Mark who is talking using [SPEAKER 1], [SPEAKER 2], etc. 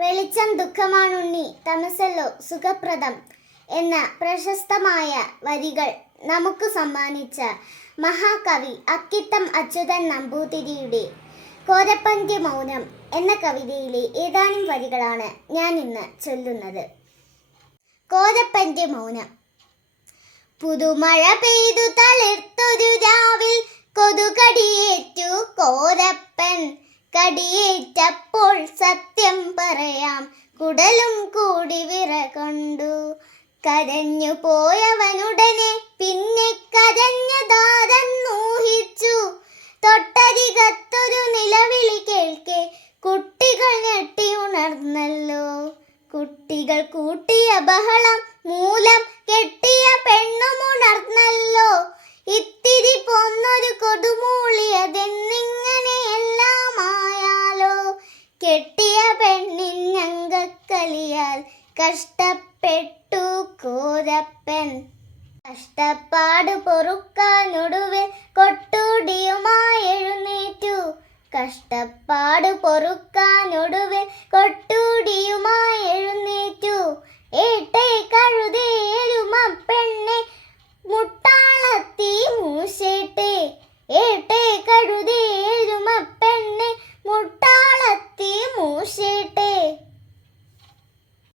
[SPEAKER 1] വെളിച്ചം ദുഃഖമാണുണ്ണി തമസല്ലോ സുഖപ്രദം എന്ന പ്രശസ്തമായ വരികൾ നമുക്ക് സമ്മാനിച്ച മഹാകവി അക്കിത്തം അച്യുതൻ നമ്പൂതിരിയുടെ കോരപ്പന്ത്യ മൗനം എന്ന കവിതയിലെ ഏതാനും വരികളാണ് ഞാൻ ഇന്ന് ചൊല്ലുന്നത്. കോരപ്പന്ത്യ മൗനം. പുതുമഴ പെയ്തു തളിർത്തൊരു രാവിൽ കൊതുകടിയേറ്റു കോരപ്പൻ. കടിയേറ്റപ്പോൾ സത്യം പറയാം. കുടലും കൂടി വിറകൊണ്ടു കരഞ്ഞു പോയവനുടനെ പിന്നെ കരഞ്ഞതാരെന്നൂഹിച്ചു തൊട്ടരികത്തൊരു നിലവിളി കേൾക്കെ. കുട്ടികൾ ഞെട്ടി ഉണർന്നല്ലോ. കുട്ടികൾ കൂട്ടിയ ബഹളം മൂലം കഷ്ടപ്പെട്ടു കൂരപ്പൻ. കഷ്ടപ്പാട് പൊറുക്കാനൊടുവിൽ കൊട്ടുടിയുമായി എഴുന്നേറ്റു. കഷ്ടപ്പാട് പൊറുക്കാനൊടുവിൽ കൊട്ടുടിയുമായി എഴുന്നേറ്റു. ഏട്ടേ കഴുതേരുമ പെണ്ണെ മുട്ടാളത്തി മൂശേട്ടെ. ഏട്ടേ കഴുതേരുമ പെണ്ണെ മുട്ടാളത്തി മൂശേട്ടെ.